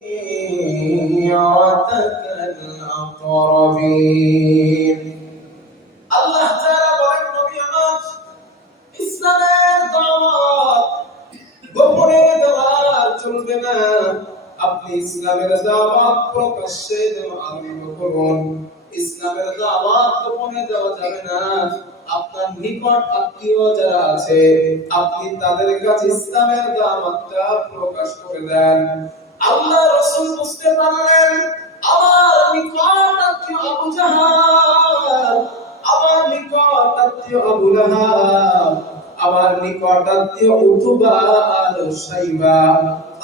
আল্লাহ তাআলা বলেন, নবী আমার, ইসলামের দাওয়াত গোপনে দেওয়া চলবে না। আপনি ইসলামের দাওয়াত প্রকাশ্যে দেওয়া আরম্ভ করুন। ইসলামের দাওয়াত গোপনে দেওয়া যাবে না। আপনার নিকট আত্মীয় যারা আছে, আপনি তাদের কাছে ইসলামের দাওয়াতটা প্রকাশ করে দেন। আল্লাহ রাসূল বুঝতে পারলেন, আমার নিকট আত্মীয় আবু জাহাল, আমার নিকট আত্মীয় আবু লাহাব, আমার নিকট আত্মীয় উতবা আর শাইবা।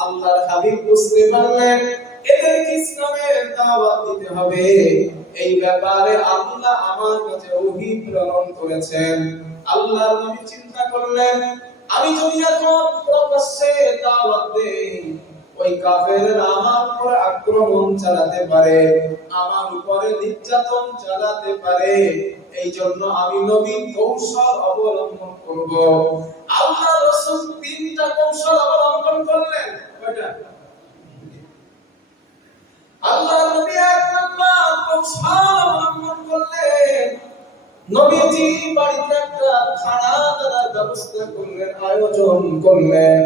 আল্লাহর হাবিব বুঝতে পারলেন, এদেরকে ইসলামের দাওয়াত দিতে হবে। এই ব্যাপারে আল্লাহ আমার কাছে ওহী প্রেরণ করেছেন। আল্লাহর নবী চিন্তা করলেন, আমি যদি এখন প্রকাশ্যে দাওয়াত দেই, ওই কাফেররা আমার উপর আক্রমণ চালাতে পারে, আমার উপরে নির্যাতন চালাতে পারে। এই জন্য আমি নবী কৌশল অবলম্বন করব। আল্লাহ রাসূল তিনটা কৌশল অবলম্বন করলেন। কয়টা? আল্লাহ নবী এক নাম্বার কৌশল অবলম্বন করলেন, নবীজি বাড়িতে একটা খানা দানার ব্যবস্থা করলেন, আয়োজন করলেন।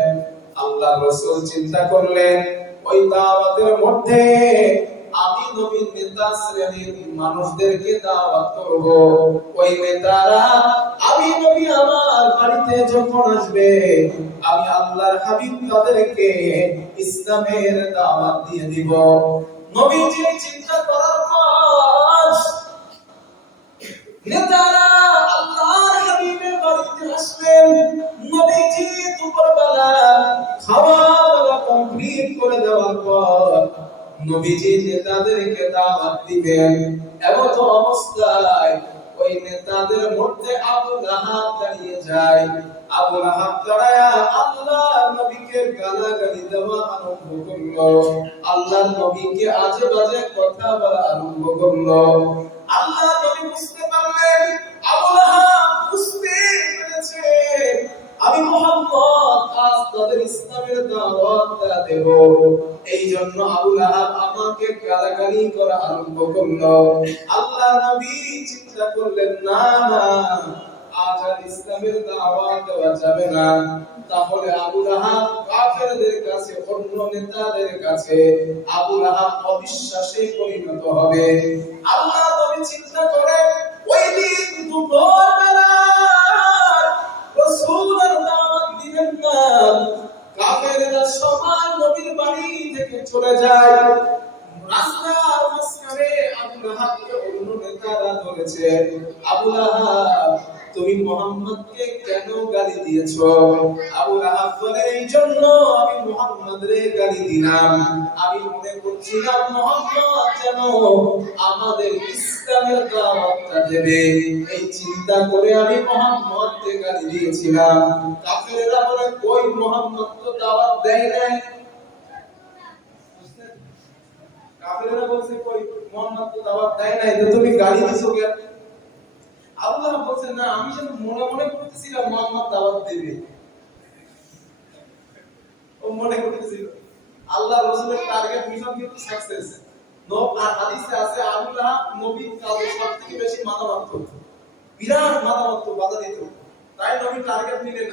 আল্লাহ রাসূল চিন্তা করলেন, ওই দাওয়াতের মধ্যে আমি নবীর নেতা শ্রেণীর মানুষদেরকে দাওয়াত করব। ওই নেতারা আমি নবী আমার বাড়িতে যখন আসবে, আমি আল্লাহর হাবিব তাদেরকে ইসলামের দাওয়াত দিয়ে দিব। নবীজি চিন্তা করার পর নেতারা আল্লাহর হাবিবের বাড়িতে আসলেন। নবীজি দুপুরবেলা খাওয়া দাওয়া কমপ্লিট করে দেওয়ার পর নবীজি নেতাদেরকে দাওয়াত দিবেন। এমত অবস্থায় ওই নেতাদের মধ্যে আবু লাহাব দাঁড়িয়ে যায়। আবু লাহাব দাঁড়ায়া আল্লাহর নবীকে গালাগালি দেওয়া আরম্ভ করলো, আল্লাহর নবীকে আজে বাজে কথা বলা আরম্ভ করলো। আল্লাহর নবী বুঝতে পারলেন, আবু লাহাব বুঝতে পেরেছে আমি মুহাম্মদ আজ তাদের ইসলামের দাওয়াতটা দেব। এই জন্য আবু লাহাব আমাকে গালাগালি করা আরম্ভ করলো। আল্লাহর নবী চিন্তা করলেন, না না, আজ আর ইসলামের দাওয়াত দেওয়া যাবে না। তাহলে আবু লাহাব কাফেরদের কাছে, অন্য নেতাদের কাছে আবু লাহাব অবিশ্বাসে পরিণত হবে। আল্লাহ নবী চিন্তা করে, ওই দিন দুপুরবেলা রাসূলের দাওয়াত দিবেন না। কাফেররা সবাই নবীর বাড়ি থেকে চলে যায়। রাস্তার মাঝখানে আবু লাহাবকে অন্য নেতারা ধরেছে, আবু লাহাব তুমি মুহাম্মদকে কেন গালি দিয়েছো? আবু লাহাব বলে, এই জন্য আমি মুহাম্মদরে গালি দিলাম, আমি মনে করছিলাম মুহাম্মদ যেন আমাদের ইসলামের দাওয়াতটা দেবে, এই চিন্তা করে আমি মুহাম্মদকে গালি দিয়েছিলাম। কাফেররা বলে, কই মুহাম্মদ তো দাওয়াত দেয় নাই। কাফেররা বলছে, কই মুহাম্মদ তো দাওয়াত দেয় নাই, তো তুমি গালি দিছো কেন? আল্লাহ বলছেন, না, আমি যেন মনে মনে করতেছিলাম মুহাম্মদ দাওয়াত দেবে। ও মনে করতেছিল। আল্লাহ রাসূলের টার্গেট মিশন কিন্তু সাকসেস। আর হাদিসে আছে, আবু লাহাব নবীর কাজে সবথেকে বেশি মাথা মারত, বিরাট মাথা মারত, বাধা দিত। তাই নবী টার্গেট নিলেন,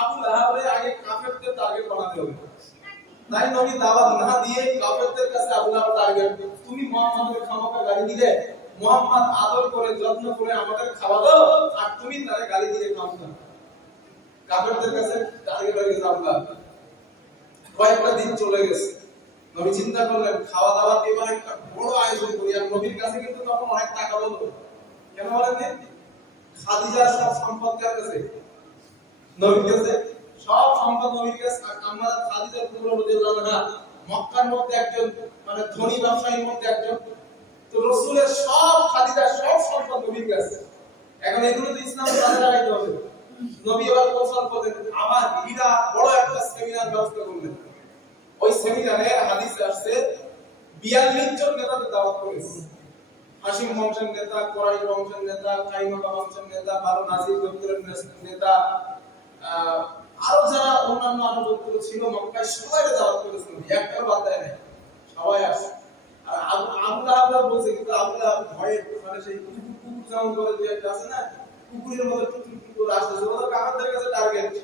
আবু লাহাবের আগে কাফেরদের টার্গেট বানাতে হবে। তাই নবী দাওয়াত না দিয়ে কাফেরদের কাছে আবু লাহাব টার্গেট, তুমি মুহাম্মদকে খামাখা গালি দিলে, মুহাম্মদ আদর করে যত্ন করে আমাদের খাওয়া দাও, আর তুমি তারে গালি দিয়ে খাও না। কাফেরদের কাছে টার্গেট হয়ে গেছে আবু লাহাব। কয়েকটা দিন চলে গেছে। নবী চিন্তা করলেন, খাওয়া দাওয়া এবার একটা বড় আয়োজন করি। আর নবীর কাছে কিন্তু তখন অনেক টাকা বলতো, কেন বলেন? খাদিজার সব সম্পদ কার কাছে? নবীর কাছে। সব সম্পদ নবীর কাছে। আমরা খাদিজার পুত্র রাদিয়াল্লাহু আনহা মক্কার মধ্যে একজন, মানে ধনী ব্যবসায়ীর মধ্যে একজন। তো রাসূলের সব, খাদিজার সব সম্পদ নবীর কাছে। এখন এগুলো তো ইসলামের কাজে লাগাইতে হবে। নবী এবার কৌশল করলেন, আমার বিরাট বড় একটা সেমিনার ব্যবস্থা করলেন। ওই সেমিনারে হাদিসে আসছে 42 জন নেতাদের দাওয়াত করেছে। হাশিম বংশের নেতা, কুরাইশ বংশের নেতা, কাইনুকা বংশের নেতা, বানু নাজির গোত্রের নেতা, আরো যারা অন্যান্য আরো গোত্র ছিল মক্কায়, সবাইকে দাওয়াত করেছিল, একটাও বাদ দেয় নাই। যেমন করে দুই একটা আছে না, কুকুরের মতো টুকুর টুকুর আসতেছে, ওদের কাফেরদের কাছে টার্গেট,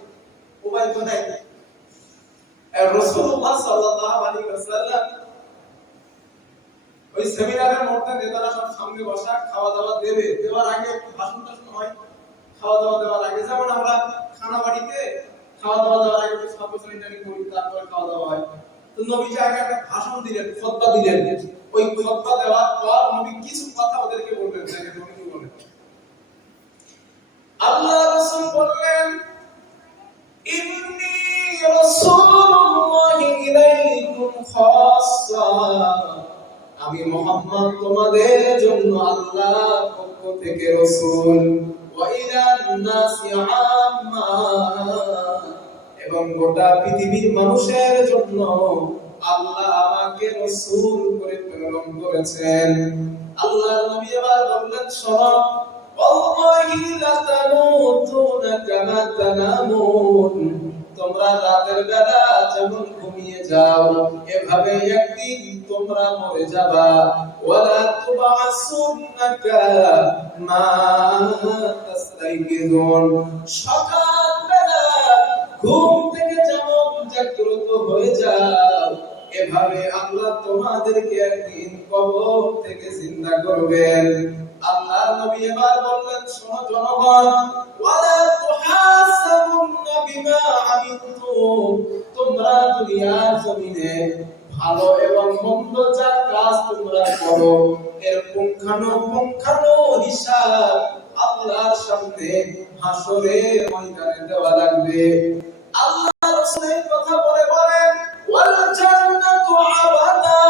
উপায় তো নাই। রাসূলুল্লাহ সাল্লাল্লাহু আলাইহি ওয়াসাল্লাম ওই সেমিনারের মধ্যে নেতারা সব সামনে বসা, খাওয়া দাওয়া দেবে, দেওয়ার আগে একটু ভাষণ টাষণ হয়, খাওয়া দাওয়া দেওয়ার আগে, যেমন আমরা খানা বাড়িতে খাওয়া দাওয়া দেওয়ার আগে একটু সাফ সাফাই করি, তারপরে খাওয়া দাওয়া হয়। তো নবীজি আগে একটা ভাষণ দিলেন, খুতবা দিলেন। ওই খুতবা দেওয়ার পর নবী কিছু কথা ওদেরকে বললেন। দেখেন নবী কি বলেন। আল্লাহ রাসূল বললেন, ইন্নী রাসূলুল্লাহি ইলাইকুম খাসসা, আমি মুহাম্মদ তোমাদের জন্য আল্লাহর পক্ষ থেকে রাসূল, ওয়া ইলান নাসি আম্মা, এবং গোটা পৃথিবীর মানুষের জন্য আল্লাহ আমাকে রাসূল করে প্রেরণ করেছেন। আল্লাহর নবী এবার বললেন, শোনো, ওয়াল্লাহি লা তামুতুনা কামা তানামুন, তোমরা রাতের বেলা যেমন ঘুমিয়ে যাও, এভাবে একদিন তোমরা মরে যাবা। ওয়ালা তুবাসুন্না কামা তাসতাইকিজুন, সকালবেলা ঘুম থেকে যেমন জাগ্রত হয়ে যাও, এভাবে আল্লাহ তোমাদেরকে একদিন কবর থেকে জিন্দা করবেন। আল্লাহর নবী এবার বললেন, শোনো জনগণ, ওয়ালা তুহাসাবুন্না বিমা আমিলতুম, তোমরা দুনিয়ার জমিনে ভালো এবং মন্দ যা কাজ তোমরা করো, এর পুঙ্খানুপুঙ্খানু হিসাব আল্লাহর সামনে হাসরের ময়দানে দেওয়া লাগবে। আল্লাহ রাসূলের কথা বলে বলেন, ওয়াল জান্নাতু আবাদা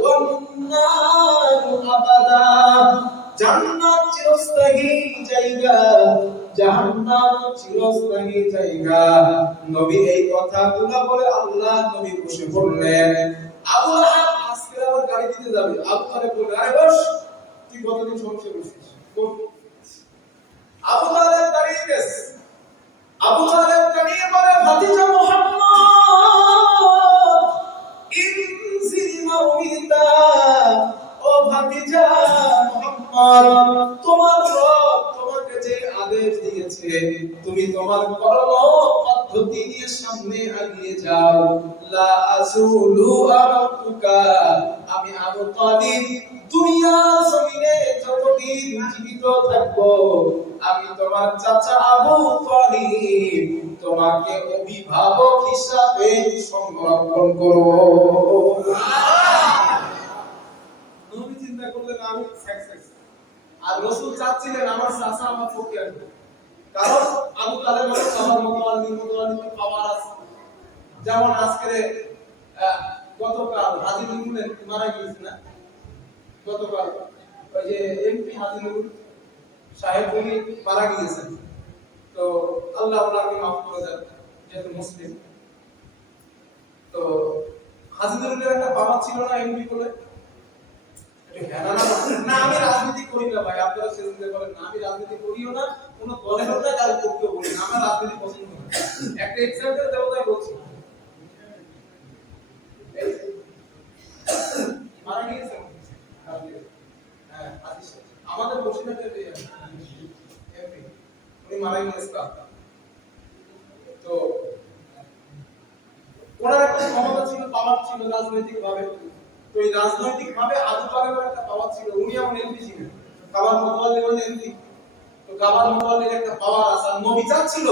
ওয়ান নারু আবাদা, জান্নাত চিরস্থায়ী জায়গা, জাহান্নাম চিরস্থায়ী জায়গা। নবী এই কথাগুলো বলে আল্লাহ নবী বসে পড়লেন। আবু লাহাব আজকে আবার গাড়ি দিতে যাবে, আবু তালেব বলে, আরে বস, তুই কতদিন সংসারে বসছিস, বস। আবু তালেব দাঁড়িয়ে গেছে। আবু তালেব দাঁড়িয়ে বলে, ভাতিজা মুহাম্মদ, ইনজিল মাউইতা, ও ভাতিজা মুহাম্মদ, তোমার রব তোমাকে যে আদেশ দিয়েছে তুমি তোমার কর্ম পদ্ধতি নিয়ে সামনে এগিয়ে যাও। লা আযুলু আরাকুকা, আমি আবু তালিব দুনিয়ার জমিনে যতদিন জীবিত থাকবো, আমি তোমার চাচা আবু তালিব তোমাকে অভিভাবক হিসাবে সংরক্ষণ করব। নবী চিন্তা করলেন আমি সাকসেস, আর রাসূল চাচ্ছিলেন আমার চাচা আমার পক্ষে আসবে, কারণ আবু তালেব বলে আমার মতওয়ালি পাওয়ার আছে। যেমন আজকে গতকাল হাজী নুরুল মারা গিয়েছে না, গতকাল ওই যে এমপি হাজী নুরুল সাহেব উনি মারা গিয়েছেন। তো আল্লাহ ওনাকে মাফ করে দেন, যেহেতু মুসলিম। তো হাজী নুরুলের একটা বাবা ছিল না এমপি বলে, না আমি রাজনীতি করি না ভাই, আপনারা সেদিন বলেন না আমি রাজনীতি করিও না, কোন দলের না যার করতেও বলি না, আমার রাজনীতি পছন্দ না। একটা এক্সাম্পল দেবো তাই বলছি, মারা গিয়েছে আমাদের বসিরহাটের এমপি, উনি মারা গিয়েছেন। তো ওনার একটা ক্ষমতা ছিল, পাওয়ার ছিল রাজনৈতিক ভাবে। তো এই রাজনৈতিক ভাবে আবু তালেবের একটা পাওয়ার ছিল, উনি এমন এমপি ছিলেন, কাবার মুতাওয়াল্লির এমপি। তো কাবার মুতাওয়াল্লির একটা পাওয়ার আছে, নবী চাচ্ছিল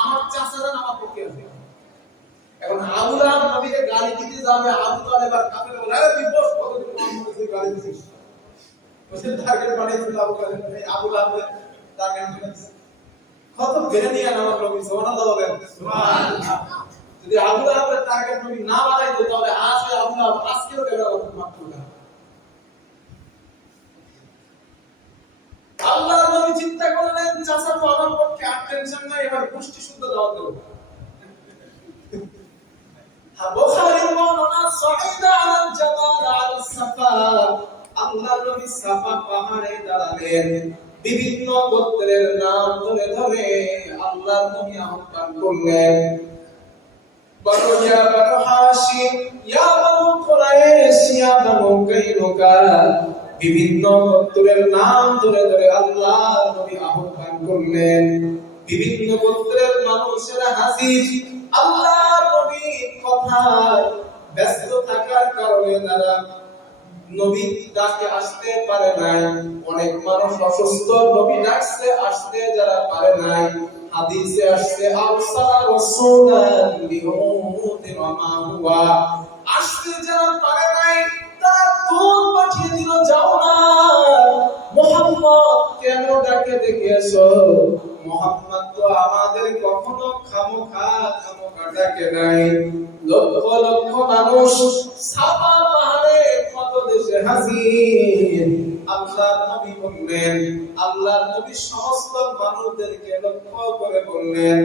আমার চাচারা আমার পক্ষে আসবে। এখন আবু লাহাব নবীকে গালি দিতে যাবে, আবু তালেব আর কাফের বলে, আরে তুই বস, কতদিন মুহাম্মদকে গালি দিছিস। ওসে টার্গেট বানিয়েছিল আবু তালেব, এই আবু লাহাবের টার্গেট বানিয়েছে। কত বেরে নিয়ে আমার নবী সুবহানাল্লাহ বলেন, সুবহানাল্লাহ। যদি আবু লাহাবের টার্গেট নবী না বানাইতো তাহলে আজ ওই আবু লাহাব আজকেও বের হতো মাত্র না। আল্লাহর নবী চিন্তা করলেন, চাচা তো আমার পক্ষে আর টেনশন নাই, এবার পুষ্টি শুদ্ধ দাওয়াত দেব। বুখারীর বর্ণনা সাঈদ আলাল জাবাল আলাস সাফা, আল্লাহর নবী সাফা পাহাড়ে দাঁড়ালেন, বিভিন্ন গোত্রের নাম ধরে ধরে আল্লাহর নবী আহ্বান করলেন। বনু ইয়া বনু হাশিম, ইয়া বনু কুরাইশ, ইয়া বনু কাইনুকা, বিভিন্ন গোত্রের নাম ধরে ধরে আল্লাহর নবী আহ্বান করলেন। বিভিন্ন গোত্রের মানুষেরা হাজির। আল্লাহর নবীর কথায় ব্যস্ত থাকার কারণে তারা নবী ডাকে আসতে পারে নাই। অনেক মানুষ অসুস্থ, নবী ডাকছে আসতে যারা পারে নাই। হাদিসে আসছে আরসালা রাসূলান লিউযিরা মা হুয়া, আসতে যারা পারে নাই তারা দূত পাঠিয়ে দিল, যাও না মুহাম্মদ কেন ডাকে ডেকে এসো। মুহাম্মদ তো আমাদের কখনো খামোখা ডাকে নাই। লক্ষ লক্ষ মানুষ সাফা পাহাড়ে কত দেশে হাজির। আল্লাহর নবী বললেন, আল্লাহর নবী সমস্ত মানুষদেরকে লক্ষ্য করে বললেন,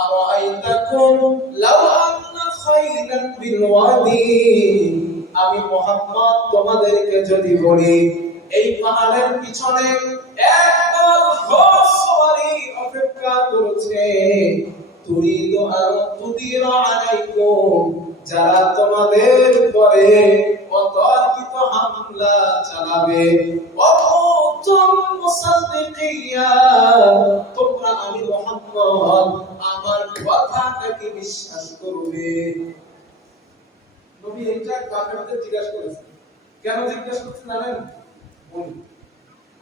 আরাআইতাকুম লাউ আন্না খায়রান বিল ওয়াদি, আমি মুহাম্মদ তোমাদেরকে যদি বলি এই পাহাড়ের পিছনে একদল ঘোড়সওয়ারি অপেক্ষা করছে, তুরিদু আন তুদিরা আলাইকুম, যারা তোমাদের উপরে অতর্কিত হামলা চালাবে, অকুতুম মুসাদ্দিকিয়া, তোমরা আমি মুহাম্মদ আমার কথাটাকে বিশ্বাস করবে। নবী এটা কাফেরদের জিজ্ঞাসা করেছেন। কেন জিজ্ঞাসা করছেন জানেন? বলি,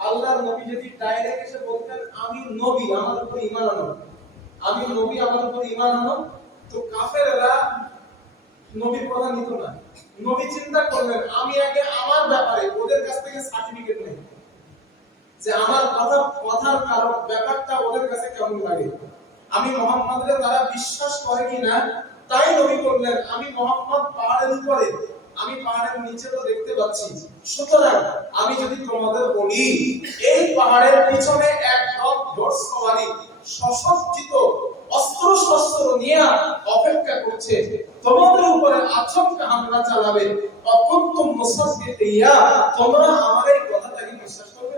আল্লাহর নবী যদি ডাইরেক্ট এসে বলতেন আমি নবী, আমার উপর ঈমান আনো, আমি নবী, আমার উপর ঈমান আনো, তো কাফেররা নবীর কথা নিত না। নবী চিন্তা করলেন আমি আগে আমার ব্যাপারে ওদের কাছ থেকে সার্টিফিকেট নেই, যে আমার কথার কারণ ব্যাপারটা ওদের কাছে কেমন লাগে, আমি মুহাম্মদকে তারা বিশ্বাস করে কিনা। তাই নবী বললেন আমি মুহাম্মদ পাহাড়ের উপরে, আমি পাহাড়ের নিচে তো দেখতে পাচ্ছি, সুতরাং আমি যদি তোমাদের বলি এই পাহাড়ের পিছনে একদল ঘোড়সওয়ারি সশস্ত্র অস্ত্র শস্ত্র নিয়ে অপেক্ষা করছে, তোমাদের উপরে আচমকা হামলা চালাবে, অকুনতুম মুসাদ্দিকিয়া, তোমরা আমার এই কথাটাকে বিশ্বাস করবে?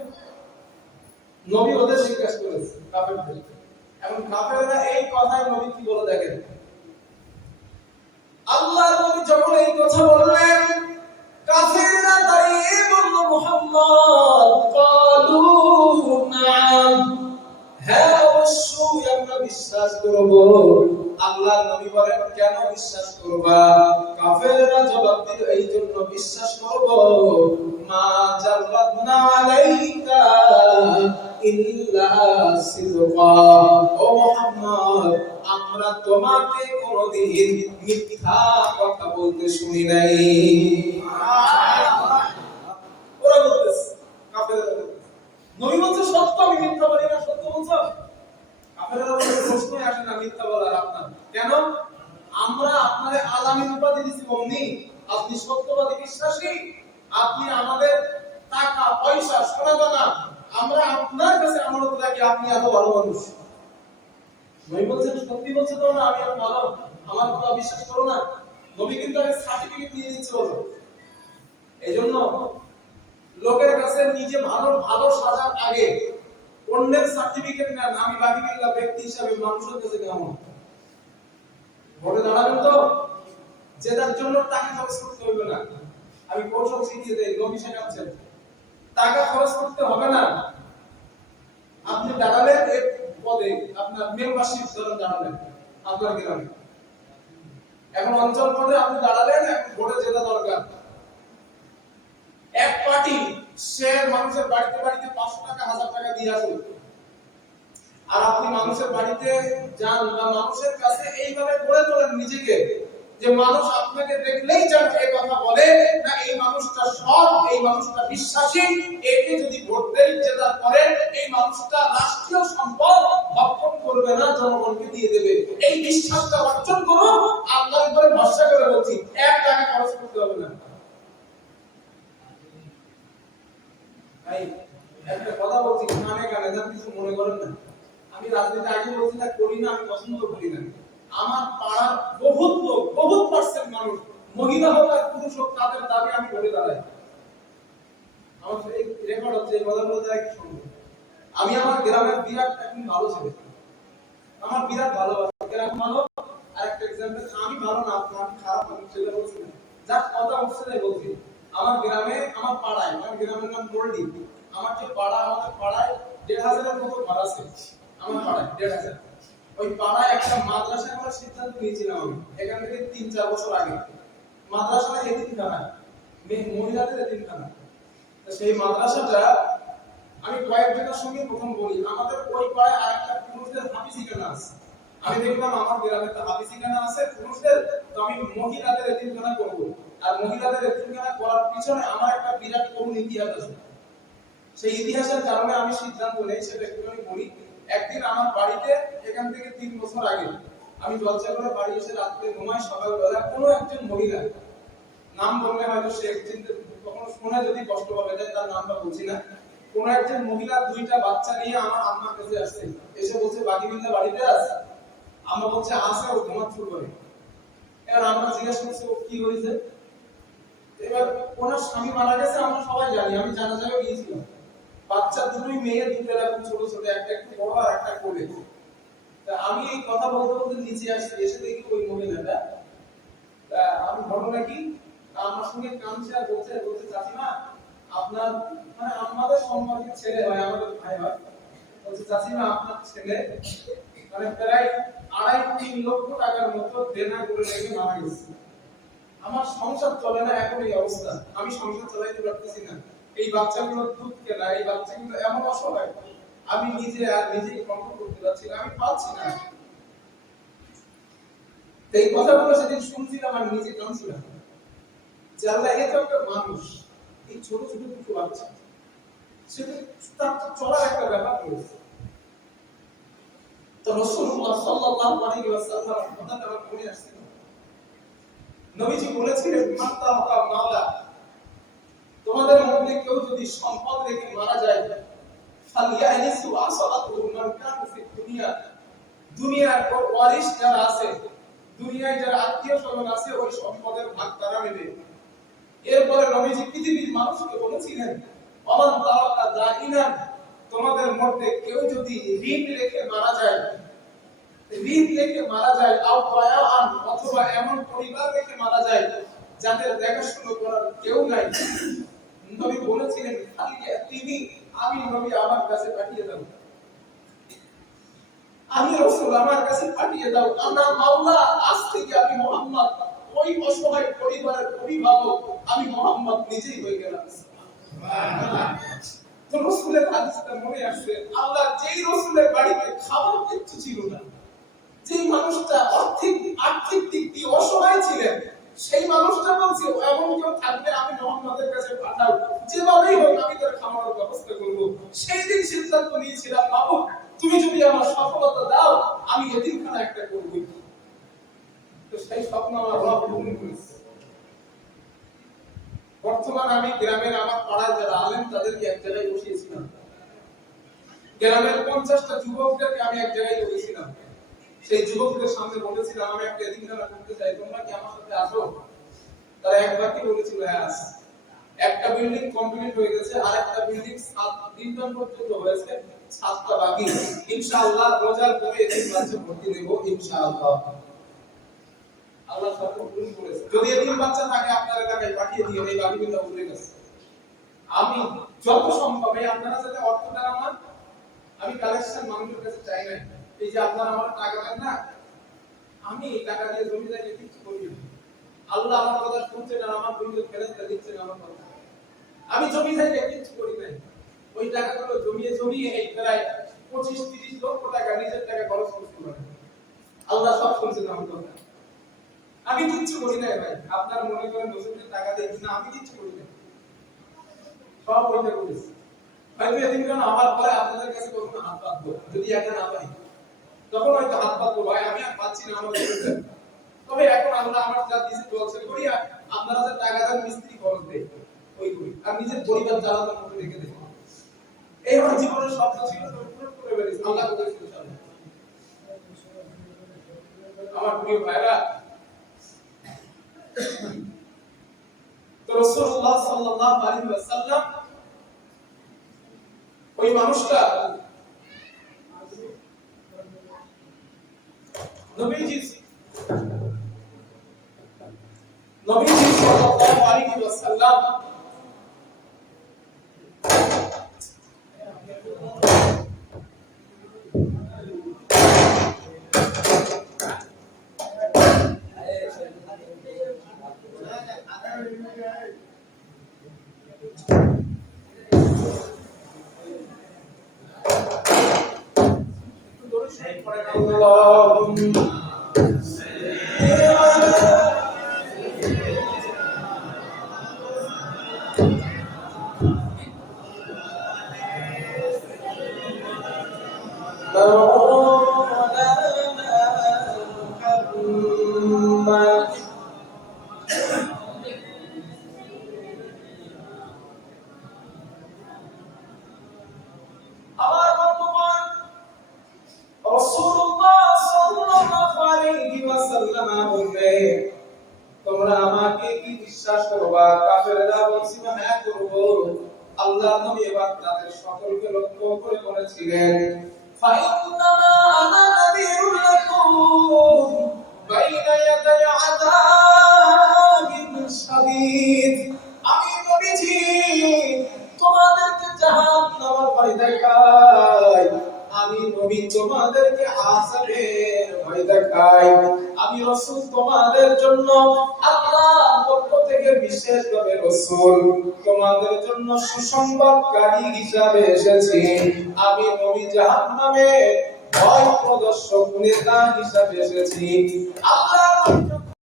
নবী ওদের জিজ্ঞাসা করেছে কাফেরদের। এখন কাফেররা এই কথায় নবী কি বলে দেখেন, আল্লাহর নবী যখন এই কথা বললেন কাফেররা দাঁড়িয়ে বলল মুহাম্মদ ক্বালু নাআম, হ্যাঁ অবশ্যই আমরা বিশ্বাস করব। আল্লাহর নবী বলেন কেন বিশ্বাস করবা? কাফেররা জবাব দিল এই জন্য বিশ্বাস করব, মা জাল্লাতনা আলাইকা ইল্লা সিদকা, ও মুহাম্মদ আমরা তোমাকে কোনদিন মিথ্যা কথা বলতে শুনি নাই। ওরা বলতেছে, কাফেররা বলতেছে, নবী বলছে সত্য, আমি মিথ্যা বলি না, সত্য বলছো? কাফেররা বলছে প্রশ্নই আসে না মিথ্যা বলার আপনার, কেন? আমরা আপনারে আলামিন উপাধি দিছি অমনি, আপনি সত্যবাদী বিশ্বাসী, আপনি আমাদের টাকা পয়সা সোনা দানা আমরা আপনার কাছে আমানত রাখি, আপনি এত ভালো মানুষ। নবী বলছেন সত্যি বলছো তো না, আমি ভালো, আমার কথা বিশ্বাস করো না। নবী কিন্তু আগে সার্টিফিকেট দিয়ে দিচ্ছে ওরা। এইজন্য লোকের কাছে নিজে ভালো ভালো সাজার আগে অন্যের সার্টিফিকেট নেন। আমি বাকি বিল্লাহ ব্যক্তি হিসাবে মানুষের কাছে কেমন ভোটে দাঁড়াবেন তো যেটার জন্য টাকা খরচ করতে হবে না। আমি কৌশল শিখিয়ে দেই, নবী শেখাচ্ছেন টাকা খরচ করতে হবে না। আপনি দাঁড়ালেন এক পদে, আপনার মেম্বারশিপ ধরে দাঁড়ালেন আপনার গ্রামে, এখন অঞ্চল পদে আপনি দাঁড়ালেন, এখন ভোটে যেটা দরকার। এক পার্টি সে মানুষের বাড়িতে বাড়িতে 500 টাকা 1000 টাকা দিয়ে আসে, আর আপনি মানুষের বাড়িতে যান বা মানুষের কাছে এইভাবে গড়ে তোলেন নিজেকে যে মানুষ আপনাকে দেখলেই যেন এই কথা বলে না এই মানুষটা সৎ, এই মানুষটা বিশ্বাসী, একে যদি ভোট দেই যেটা করে এই মানুষটা রাষ্ট্রীয় সম্পদ ভক্ষণ করবে না, জনগণকে দিয়ে দেবে। এই বিশ্বাসটা অর্জন করুন, আল্লাহর উপরে ভরসা করে বলছি 1 টাকা খরচ করতে হবে না। ভাই একটা কথা বলছি কানে কানে, যেন কিছু মনে করেন না। আমি রাজনীতি আগে বলছি না করি না, আমি পছন্দ করি না। আমার পাড়ার বহুত লোক, বহুত পার্সেন্ট মানুষ, মহিলা হোক আর পুরুষ হোক, তাদের দাবি আমি ভোটে দাঁড়াই। আমার এই রেকর্ড হচ্ছে, এই কথাগুলো দ্বারা কি সম্ভব? আমি আমার গ্রামের বিরাট এখন ভালো ছেলে, আমার বিরাট ভালোবাসা গ্রাম ভালো। আর একটা এক্সাম্পল, আমি ভালো না, আমি খারাপ, আমি ছেলে বলছি না, যা কথা হচ্ছে তাই বলছি। আমার গ্রামে, আমার পাড়ায়, আমার গ্রামের নাম গোল্ডি, আমার যে পাড়া, আমাদের পাড়ায় 1,500-এর মতো ঘর আছে, আমার পাড়ায় 1,500। ওই পাড়ায় একটা মাদ্রাসা করার সিদ্ধান্ত নিয়েছিলাম আমি এখান থেকে 3-4 বছর আগে। মাদ্রাসাটা এতিমখানা, মহিলাদের এতিমখানা। তো সেই মাদ্রাসাটা আমি কয়েকজনের সঙ্গে প্রথম বলি, আমাদের ওই পাড়ায় আরেকটা পুরুষদের হাফিজিখানা আছে। আমি দেখলাম আমার গ্রামে তো হাফিজিখানা আছে পুরুষদের, তো আমি মহিলাদের এতিমখানা করব। আর মহিলাদের এতিমখানা করার পিছনে আমার একটা বিরাট করুণ ইতিহাস আছে। সেই ইতিহাসের কারণে আমি সিদ্ধান্ত নেই, সেটা একটুখানি বলি। একদিন আমার বাড়িতে এখান থেকে 3 বছর আগে আমি জলসা করে বাড়ি এসে রাত্রে ঘুমাই, সকালবেলা কোনো একজন মহিলা, নাম বললে হয়তো সে কখনো শুনে যদি কষ্ট পাবে, তাই তার নামটা বলছি না, কোন একজন মহিলা 2টা বাচ্চা নিয়ে আমার আম্মার কাছে আসছে, এসে বলছে বাকিবিল্লাহ বাড়িতে আছে? আম্মা বলছে আছে, ও ঘুমাচ্ছে করে। এবার আমরা জিজ্ঞাসা করছি ও কি হয়েছে। এবার ওনার স্বামী মারা গেছে, আমরা সবাই জানি, আমি জানাজায়ও গিয়েছিলাম। বাচ্চা দুটোই মেয়ে, দুটো এরকম ছোট ছোট, একটা একটু বড় আর একটা কোলে। তা আমি এই কথা বলতে বলতে নিচে আসছি, এসে দেখি ওই মহিলাটা, আমি ঘটনা কি, আমার সঙ্গে কাঁদছে আর বলছে চাচিমা আপনার, মানে আমাদের সম্পর্কের ছেলে হয়, আমাদের ভাই হয়, বলছে চাচিমা আপনার ছেলে মানে প্রায় 2.5-3 লক্ষ টাকার মতো দেনা করে রেখে মারা গেছে। আমার সংসার চলে না এখন এই অবস্থা, আমি সংসার চালাইতে পারতেছি না, এই বাচ্চাগুলো দুধ কেনা, এই বাচ্চাগুলো এমন অসহায়, আমি নিজে আর নিজেই কন্ট্রোল করতে পারছি না, আমি পাচ্ছি না। এই কথাগুলো সেদিন শুনছিলাম আর নিজে কাঁদছিলাম যে আল্লাহ, এত একটা মানুষ, এই ছোট ছোট দুটো বাচ্চা, সেটা তার চলার একটা ব্যাপার রয়েছে। তো রাসূলুল্লাহ সাল্লাল্লাহু আলাইহি ওয়াসাল্লাম কথাটা আমার মনে আসছে, নবীজি বলেছিলেন মাত্তারাকা মাওলা, তোমাদের মধ্যে কেউ যদি সম্পদ রেখে মারা যায়, ফালিয়ানিসু আসালাতু মান কানা ফি দুনিয়া, দুনিয়ার ওয়ারিস যারা আছে, দুনিয়ায় যারা আত্মীয়-স্বজন আছে, ওই সম্পদের ভাগ তারা নেবে। এরপরে নবীজি পৃথিবীর মানুষকে বলেছিলেন অমান তারাকা দাইনান, তোমাদের মধ্যে কেউ যদি ঋণ রেখে মারা যায়, ঋণ রেখে মারা যায়, আও বায়াআন, অথবা এমন পরিবার রেখে মারা যায় যাদের দেখাশোনা করার কেউ নাই, নবী বলেছিলেন খালিয়া তিনি, আমি নবী আমার কাছে পাঠিয়ে দাও, আমি রাসূল আমার কাছে পাঠিয়ে দাও, আমরা মাওলা, আজ থেকে আমি মুহাম্মদ ওই অসহায় পরিবারের অভিভাবক, আমি মুহাম্মদ নিজেই হয়ে গেলাম। সুবহানাল্লাহ। তো রাসূলের হাদিসটা মনে আসছে, আল্লাহ যেই রাসূলের বাড়িতে খাবার কিচ্ছু ছিল না, যেই মানুষটা আর্থিক দিক দিয়ে অসহায় ছিলেন, সেই মানুষটা বলছে এমন কেউ থাকলে আমি মুহাম্মদের কাছে পাঠাও, যেভাবেই হোক আমি তার খাবারের ব্যবস্থা করব। সেই দিন সিদ্ধান্ত নিয়েছিলাম, বাবু তুমি যদি আমার সফলতা দাও, আমি এতিমখানা একটা করব। তো সেই স্বপ্ন আমার রব পূরণ করেছে। বর্তমানে আমি গ্রামের আমার পাড়ায় যারা আলেম তাদেরকে এক জায়গায় বসিয়েছিলাম, গ্রামের 50টা যুবকদেরকে আমি এক জায়গায় বসিয়েছিলাম। সেই যুবকদের সামনে বলেছিলাম আমি একটা এতিমখানা করতে চাই, তোমরা কি আমার সাথে আসো? তারা একবারই বলেছিল হ্যাঁ আস। একটা বিল্ডিং কমপ্লিট হয়ে গেছে, আর একটা বিল্ডিং 7 দিন পর্যন্ত হয়েছে, 7টা বাকি। ইনশাআল্লাহ রোজার পরে এতিম বাচ্চা ভর্তি দেব ইনশাআল্লাহ। আল্লাহ সব পূরণ করেছে। যদি এতিম বাচ্চা থাকে আপনার এলাকায় পাঠিয়ে দিও, এই বাকিগুলো উঠে গেছে। আমি যত সম্ভব এই আপনারা যাতে অর্থ দেন আমার, আমি কালেকশন মানুষের কাছে চাই না। এই যে আপনারা আমার টাকা দেন না, আমি এই টাকা দিয়ে জমি জায়গা কিছু করি না। আল্লাহ আমার কথা শুনছেন আর আমার দুনিয়া ফেরেশতা দিচ্ছেন আমার কথা। আমি জমি জায়গা কিছু করি না, ওই টাকাগুলো জমিয়ে এই প্রায় 25-30 লক্ষ টাকা নিজের টাকা খরচ করতে পারে। আল্লাহ সব শুনছেন আমার কথা। আমি কিচ্ছু করি না ভাই, আপনার মনে করেন নজরুলের টাকা দিচ্ছি না, আমি কিচ্ছু করি না, সব ওইটা করেছি। হয়তো এদিন কেন আমার পরে আপনাদের কাছে কখনো হাত পাতবো, যদি একা না পাই তখন হয়তো হাত পাতবো, ভাই আমি আর পাচ্ছি না আমার কাছে। তবে এখন আল্লাহ আমার যা দিয়েছে চলছে করি, আর আপনারা যে টাকা দেন মিস্ত্রি খরচ দেয় ওই করি, আর নিজের পরিবার চালানোর মতো রেখে দেয়। এই আমার জীবনের স্বপ্ন ছিল, তো পূরণ করে ফেলেছি আল্লাহ করেছিল। আমার প্রিয় ভাইরা, তো রাসূলুল্লাহ সাল্লাল্লাহু আলাইহি ওয়াসাল্লাম ওই মানুষটা নবীজি সাল্লাল্লাহু আলাইহি ওয়াসাল্লাম তোমরা আমাকে কি বিশ্বাস করবা? কাফেররা বলছিল হ্যাঁ করব। আল্লাহর নবী এবার তাদের সকলকে লক্ষ্য করে বলেছিলেন ফাইন্নামা আনা নাযীরুল লাকুম বাইনা ইয়াদাই আযাবিন শাদীদ। আমি নবীজি তোমাদেরকে জাহান্নামের ভয় দেখাই। আমি নবী তোমাদেরকে আযাবের ভয় দেখাই। আমি রাসূল তোমাদের জন্য আল্লাহর পক্ষ থেকে বিশেষভাবে রাসূল তোমাদের জন্য সুসংবাদকারী হিসাবে এসেছি। আমি নবী জাহান্নামে ভয় প্রদর্শক নেতা হিসাবে এসেছি। আল্লাহ